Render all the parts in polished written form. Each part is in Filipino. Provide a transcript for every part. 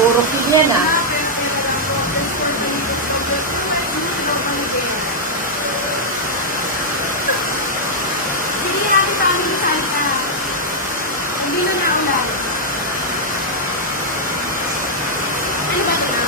Puro yan ah. Hindi natin sa aming salta. Hindi na naulan. Ano ba ito?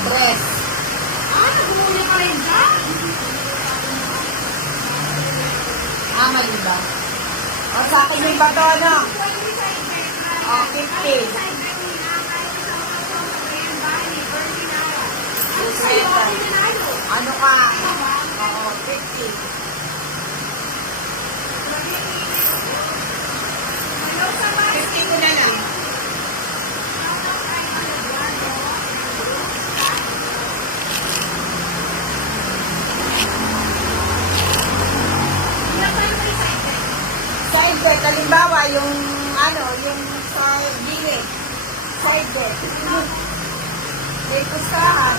Tres. Nagumuli ka rin dyan? Mali ba? O, sa akin yung bato, ano? O, 50. Ano ka? Oo, 50. 50 ko na lang. Side bet, halimbawa, yung sa gilid. Side bet. May pustahan.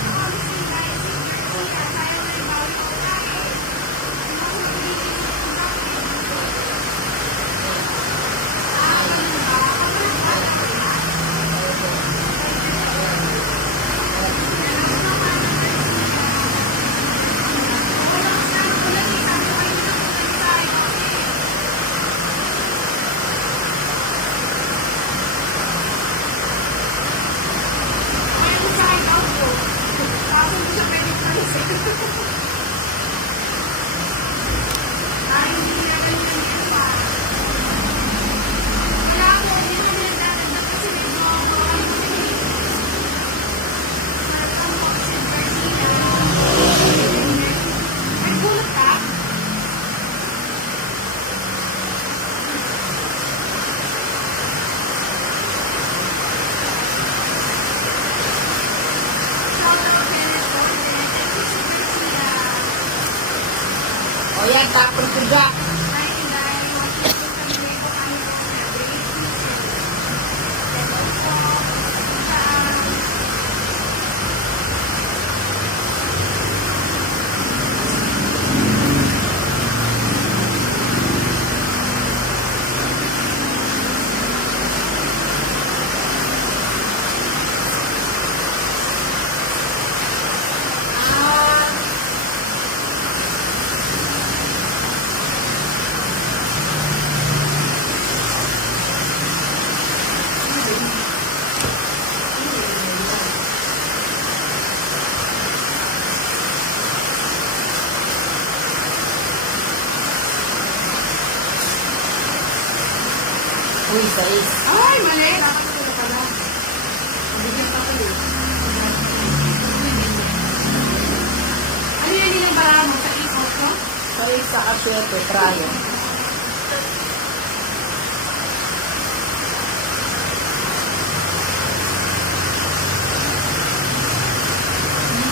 Uy, 6. Ay, mali. Dapat ito na pala. Mabigyan pa ko yun. Ano yan yung bara mo? Sa ikot ko? Pares sa asyete, trayo.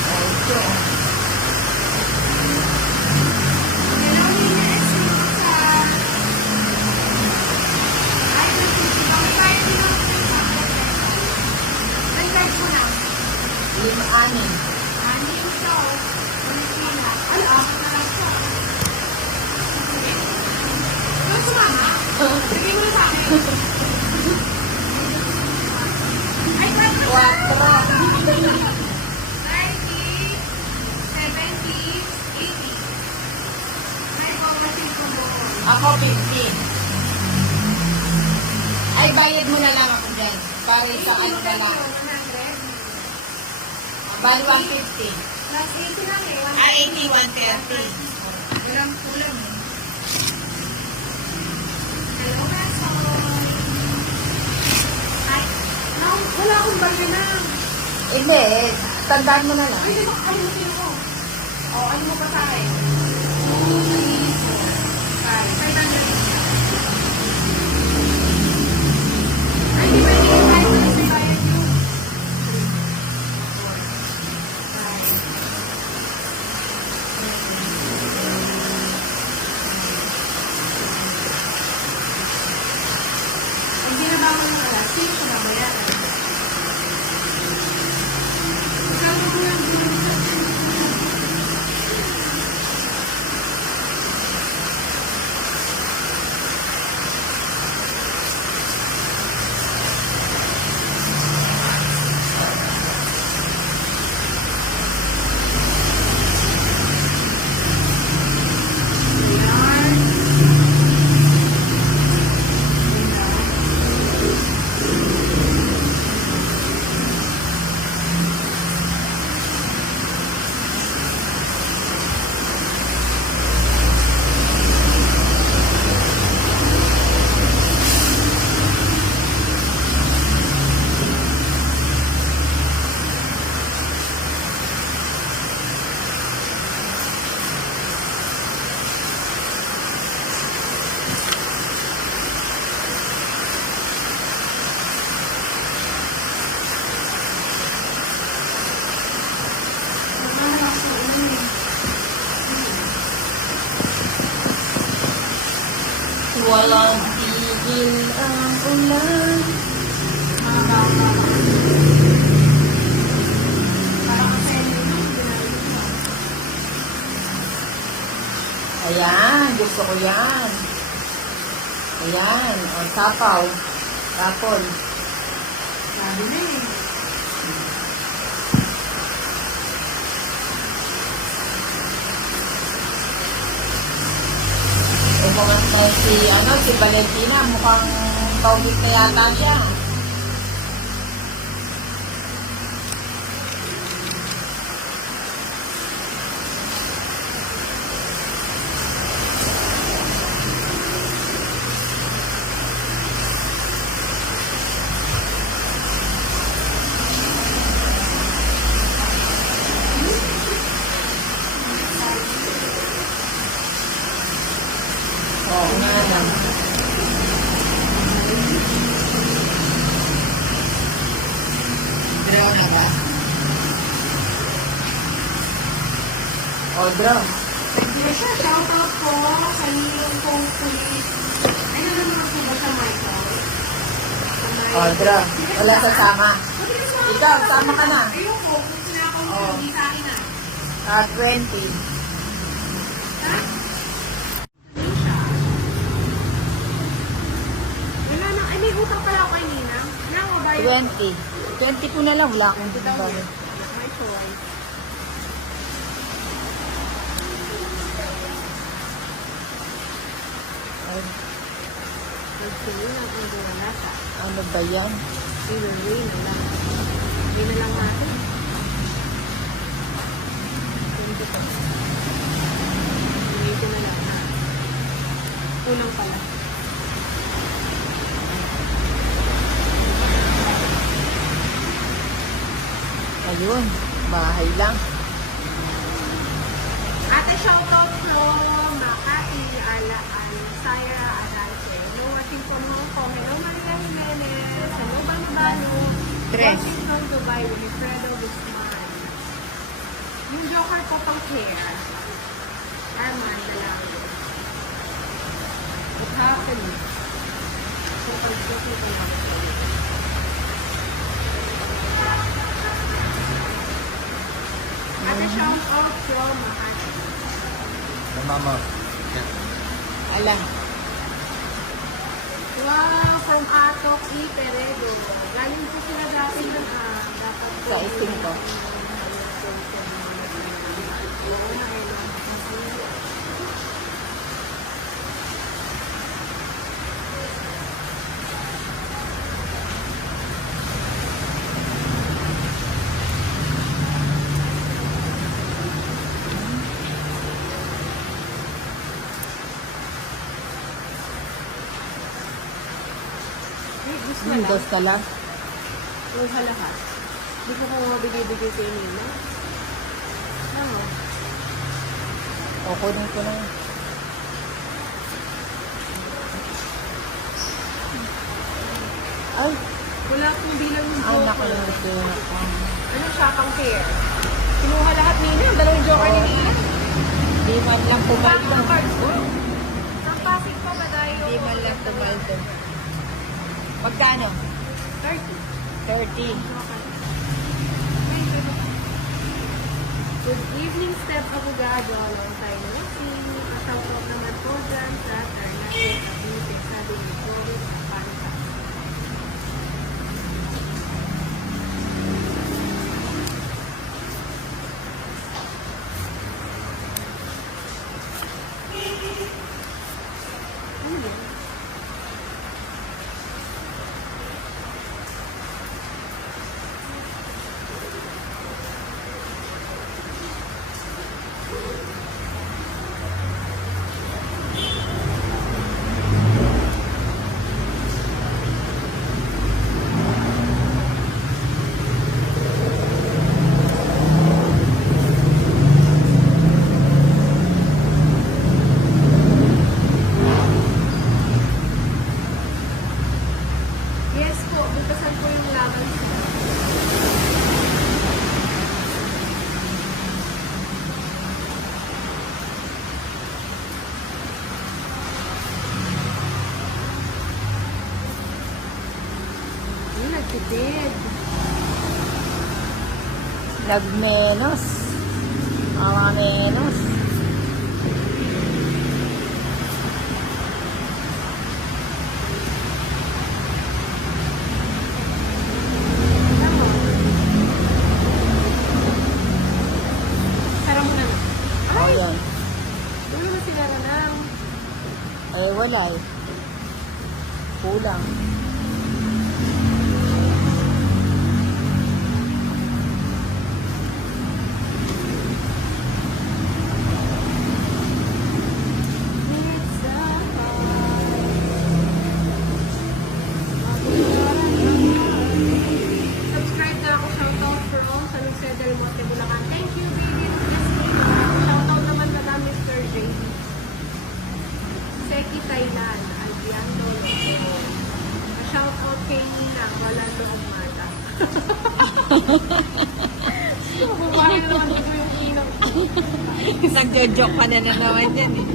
Ocho. Kailangan yun yung estimate sa... Ay, nagtitigaw. Kaya din ako sa Nag-charge mo na. 5-6. Ani yung siya o. Ulit mo na. Ay, ako na lang siya. Sige. Ano sumama? Sige mo na sa akin. Ay, class na siya! 4. 90, 70, 80. Ay, pawasin ko mo. Ako 50. Ay, bayad mo na lang ako dyan. Para sa ano na lang. Bali 150. Plus 80 lang eh. Ah, 80, 130. Walang kulang eh. Hello, Mason. Ay, wala akong bagay na. Hindi, tandaan mo na lang. Ay, di ba kalimutin ko? O, ano mo pa sa akin? 500. Ay, di ba hindi kayo kahit na nasa bayad yun? 5. Hindi na ba mo yung alas? Sino ko nabayaran? Kasama ko lang din. Ayan. Nakaharap sa ulan eh. Walang tigil ang ulan. Mga bata. Parang kasi yun, ginagawa ko. Ayan, gusto ko yan. Ayan, o sapaw. Tapon. Sabi na eh. Umangat na si Valentina, mukhang taugit na yata siya. Oo nga lang. Draw na ba? O, draw. Yes, sir. Shoutout po sa inyong pong kulit. Ano naman po ba sa Michael? O, draw. Wala sasama. Ikaw, sama ka na. Ayoko. Kung sinakaw mo, Oh. hindi sa akin na. 20. Ha? Wala na. Ay, may utang pala ako kay Nina. Wala ko ba yun? 20. 20 ko na lang. Wala akong Ito daw bibigay. yun. My choice. Ay, Nagsulo ng Andoralata. ano ba yan? Inuwi na lang. Hindi na lang natin. Hindi pa. Hindi na lang ha. Kulang pala. Ayun, bahay lang. Ate, shoutout from Makati, Syra Adalce. Hello, watching from Hong Kong. Hello, Maria Jimenez. Hello, Balmabalo. Tres. Watching from Dubai, Wilfredo Guzman. Yung joker ko pang care. Arman, Dalago. What happened? So, pag-joker ko lang. Ate, shoutout from Makati. Mama. Ala, Wow, from Atok E. Peredo. Galing po sila dati ng dapat po. sa ising ko. Dos ka lang. Yung halahat. Hindi ko kung mabigay-bigay sa inyo, no? Oo. O, kunin ko na. Ay, Wala akong bilang yung ay, joker. nakalimutin ako. Ano siya, pang care? Kinuha lahat nila. Ang dalawang joker ni Nina. Di man lang Back pumaldo. ng cards ko. Ang pasig pa ba tayo? Di man lang pumaldo. Magkano? 30. 30. Good evening, Step Abogado. Long time no see. Pasawag naman po dyan sa Tarlac. Sabi ni Joel Panta. Ano yun? Yes po, butasan po yung laban sa nagtitid. Nagmenos. Mga menos. Tama. Tara mo na. O, yan. Dulo na sila na lang. Eh, wala eh. Kulang. It's a subscribe na ako. Shoutout from San Jose del Monte, Bulacan. Thank you, baby. Shoutout naman na lang, Mr. J. Seki Thailand. Albian Lolo. Shoutout kay Nina. Wala doong mata. Bumahay na naman dito yung inang. Nagjo-joke ka na naman dyan eh.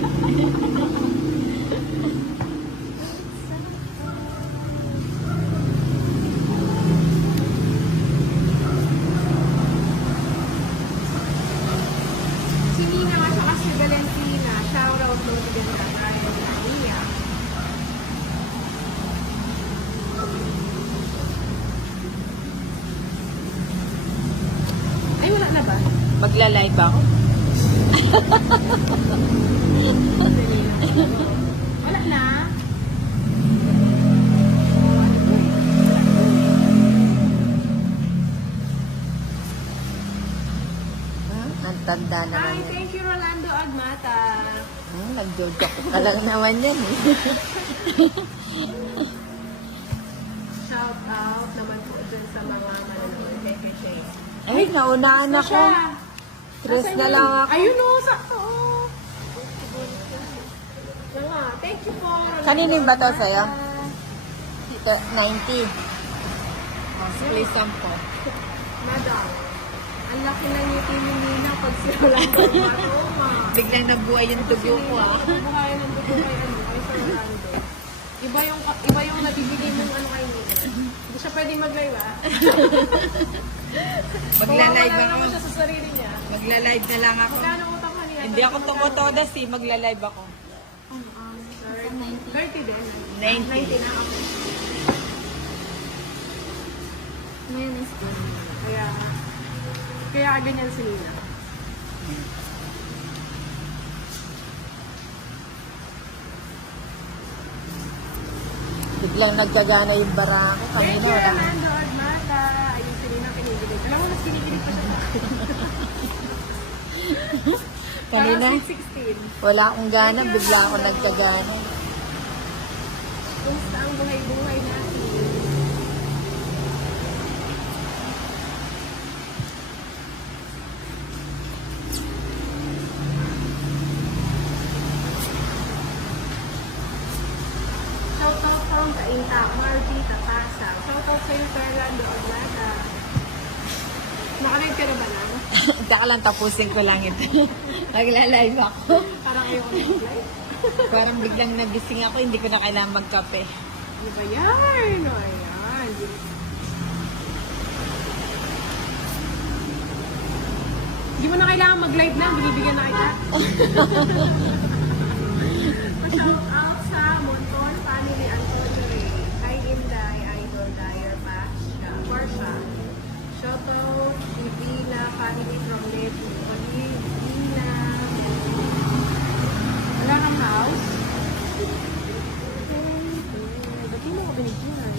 Si Nina at saka si Valentina. Shoutout mo din sa tayo ni Ania. Ay, wala na ba? Magla-live ako. Wala na. Ang tanda naman Hi, yan. thank you Rolando Agmata. Nagjo-joke ka lang naman yan eh. Shout out naman po dun sa mga manonood kay Shay. Ay, naunahan ako. Tres na lang ako. Ayun o, sakto o. Thank you po. Kanino yung bato sa'yo? 90. Please, 10. Madam, ang laki ng ngiti ni Nina pag sila lang maroma. Biglang nabuhay yung dugo ko Buhayan ng dugo kay Sir Rolando. Iba yung nabibigay mong ano kay Nina. Hindi siya pwedeng mag-live Magla-live Wala ako. naman siya sa sarili niya. Magla-live na lang ako. Magkano utang kanina? Hindi ako tumutodas eh. Magla-live ako. 30 din. 90. 90 na ako. Ngayon is good. Kaya ganyan si Nina. Biglang nagkagana yung bara ko. Thank Kanino you, lang. Rolando Armata. Ayun si Nina kinikilig. Alam mo, mas kinikilig pa siya sa akin. Kanina, Parang 16. wala akong gana. Bigla ako nagkagana. Kumusta ang buhay-buhay natin? Shoutout from Kainta, Margie Tatasa. Shoutout sa'yo, Fernando Orlada. Nakalive ka na ba na? Taka lang, tapusin ko lang ito. Magla-live ako. Parang ayoko na mag-live. Parang biglang nagising ako. Hindi ko na kailangan magkape. Ano ba yan? O, ayan. Hindi mo na kailangan mag-live na. Binibigyan na kita. Shout out sa Monton Family Antonio Ray. Kay Inday, Idol, Dyer, Porsche. Shout out Divina Family from Leti. Olivina. Wala kang house? Ba't di mo ko binigyan?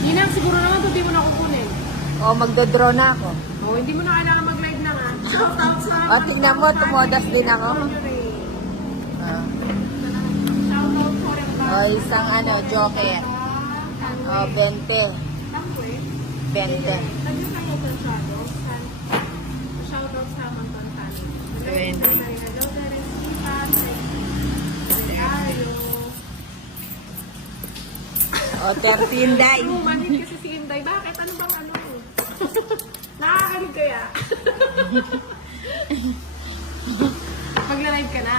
Ninang, siguro naman ito di mo na kukunin. O, magdodraw na ako. Oh, hindi mo na kailangan mag-live na nga. Shout out sa... O, tingnan mo, tumodas din ako. Ah. Shout out for yung O, isang joker. O, 20. 20. Nandun kayo sa Shadows. Shout out sa Monton Family. 20. Hello, Darren Stephen. Dario. O, 13 day. Manhid kasi si Inday. Bakit? Ano bang ano? Nakakalig kaya? Magla-live ka na.